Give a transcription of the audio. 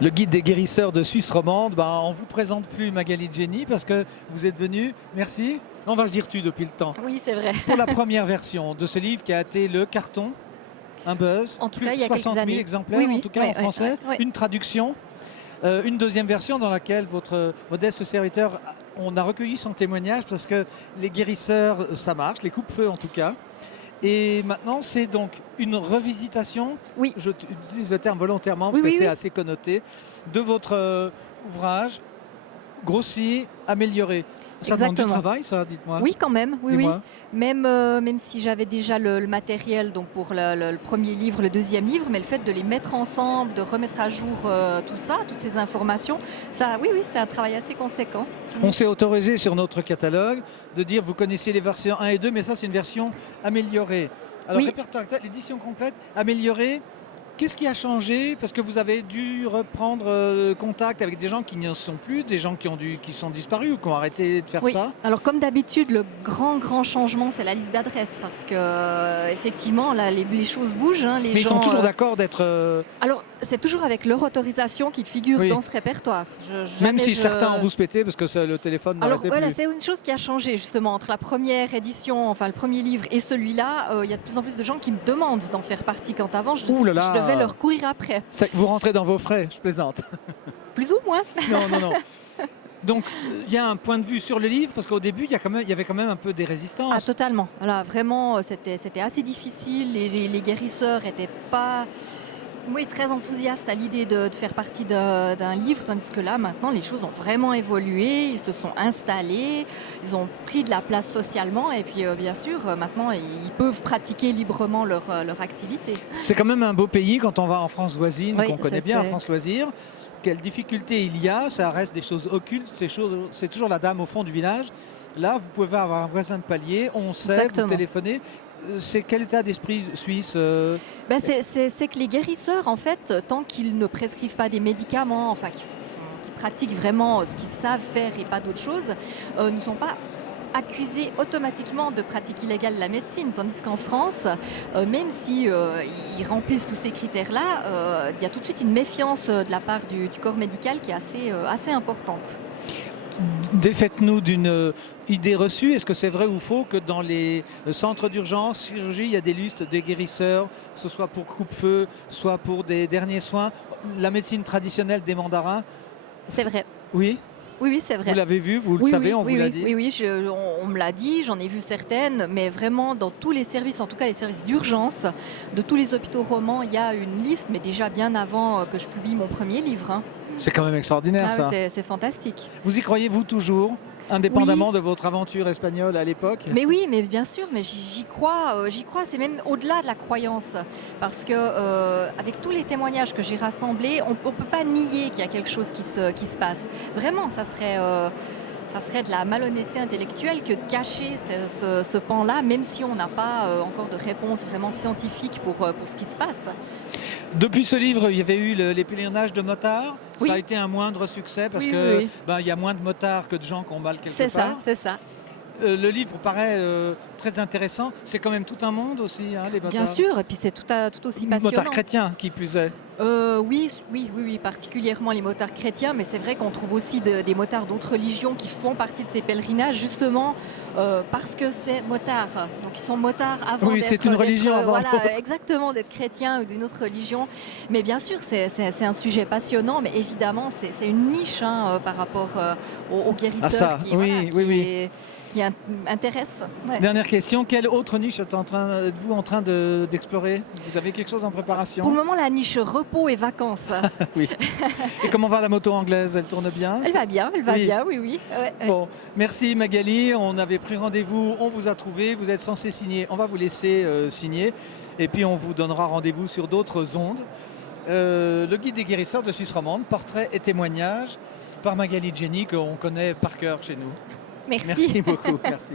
Le guide des guérisseurs de Suisse romande, on ne vous présente plus Magali Jenny parce que vous êtes venu, merci, on va se dire tu depuis le temps, Oui, c'est vrai. pour la première version de ce livre qui a été le carton, un buzz, En tout plus cas, de il y a 60 000 quelques années. exemplaires Oui, oui, en tout cas oui, en français, oui, oui. une traduction, une deuxième version dans laquelle votre modeste serviteur, on a recueilli son témoignage parce que les guérisseurs, ça marche, les coupe-feux en tout cas. Et maintenant, c'est donc une revisitation, Oui. je utilise le terme volontairement parce Oui, que oui, c'est oui. assez connoté, de votre ouvrage, grossi, amélioré. Ça demande du Exactement. travail, ça, dites-moi. Oui, quand même, oui, oui. Dis-moi. Même si j'avais déjà le matériel donc pour le premier livre, le deuxième livre, mais le fait de les mettre ensemble, de remettre à jour tout ça, toutes ces informations, ça, oui, oui, c'est un travail assez conséquent. On s'est autorisé sur notre catalogue de dire vous connaissez les versions 1 et 2, mais ça, c'est une version améliorée. Alors, Oui. répertoire actuel, l'édition complète, améliorée. Qu'est-ce qui a changé? Parce que vous avez dû reprendre contact avec des gens qui n'y en sont plus, des gens qui sont disparus ou qui ont arrêté de faire Oui. ça. Alors comme d'habitude, le grand changement, c'est la liste d'adresses parce que effectivement, là, les choses bougent. Hein, Mais ils sont toujours d'accord d'être... Alors, c'est toujours avec leur autorisation qu'ils figurent Oui. dans ce répertoire. Même si certains ont rouspété parce que le téléphone n'arrêtait voilà, plus. c'est une chose qui a changé justement entre la première édition, enfin le premier livre et celui-là. Il y a de plus en plus de gens qui me demandent d'en faire partie quand avant, je devais leur courir après. Vous rentrez dans vos frais, je plaisante. Plus ou moins. Non. Donc, il y a un point de vue sur le livre, parce qu'au début, il y avait quand même un peu des résistances. Ah, totalement. Voilà, vraiment, c'était assez difficile. Les guérisseurs n'étaient pas très enthousiastes à l'idée de faire partie d'un livre, tandis que là, maintenant, les choses ont vraiment évolué. Ils se sont installés, ils ont pris de la place socialement, et puis, bien sûr, maintenant, ils peuvent pratiquer librement leur activité. C'est quand même un beau pays quand on va en France voisine, Oui, qu'on connaît bien, en France Loisirs. Quelles difficultés il y a, ça reste des choses occultes, c'est toujours la dame au fond du village. Là, vous pouvez avoir un voisin de palier, on sait, Exactement. vous téléphonez. C'est quel état d'esprit suisse C'est que les guérisseurs, en fait, tant qu'ils ne prescrivent pas des médicaments, enfin, qui pratiquent vraiment ce qu'ils savent faire et pas d'autre chose, ne sont pas accusés automatiquement de pratique illégale de la médecine, tandis qu'en France, même si ils remplissent tous ces critères-là, il y a tout de suite une méfiance de la part du corps médical qui est assez importante. Défaites-nous d'une idée reçue. Est-ce que c'est vrai ou faux que dans les centres d'urgence, chirurgie, il y a des listes des guérisseurs, que ce soit pour coupe-feu, soit pour des derniers soins, la médecine traditionnelle des mandarins? C'est vrai. Oui. Oui, c'est vrai. Vous l'avez vu, vous le savez, on vous l'a dit? Oui, on me l'a dit, j'en ai vu certaines, mais vraiment dans tous les services, en tout cas les services d'urgence, de tous les hôpitaux romans, il y a une liste, mais déjà bien avant que je publie mon premier livre. Hein. C'est quand même extraordinaire, ça. C'est fantastique. Vous y croyez-vous toujours, indépendamment de votre aventure espagnole à l'époque? Mais oui, mais bien sûr, mais j'y crois, c'est même au-delà de la croyance. Parce que avec tous les témoignages que j'ai rassemblés, on ne peut pas nier qu'il y a quelque chose qui se passe. Vraiment, ça serait de la malhonnêteté intellectuelle que de cacher ce pan-là, même si on n'a pas encore de réponse vraiment scientifique pour ce qui se passe. Depuis ce livre, il y avait eu les pèlerinages de motards. Oui. Ça a été un moindre succès parce Oui, que oui. il y a moins de motards que de gens qui ont mal quelque part. C'est ça. Le livre paraît très intéressant. C'est quand même tout un monde aussi, hein, les motards. Bien sûr, et puis c'est tout aussi passionnant. Motards chrétiens, qui plus est. Oui, particulièrement les motards chrétiens, mais c'est vrai qu'on trouve aussi des motards d'autres religions qui font partie de ces pèlerinages, justement parce que c'est motards. Donc ils sont motards avant d'être... c'est une religion avant. Voilà, exactement, d'être chrétien ou d'une autre religion. Mais bien sûr, c'est un sujet passionnant, mais évidemment, c'est une niche par rapport aux guérisseurs qui intéresse. Ouais. Dernière question, quelle autre niche êtes-vous en train d'explorer? Vous avez quelque chose en préparation? Pour le moment, la niche repos et vacances. Oui. Et comment va la moto anglaise? Elle tourne bien? Elle va bien, oui. Ouais. Bon, merci Magali, on avait pris rendez-vous, on vous a trouvé, vous êtes censé signer, on va vous laisser signer et puis on vous donnera rendez-vous sur d'autres ondes. Le guide des guérisseurs de Suisse romande, portrait et témoignage par Magali Jenny, qu'on connaît par cœur chez nous. Merci. Merci beaucoup. Merci.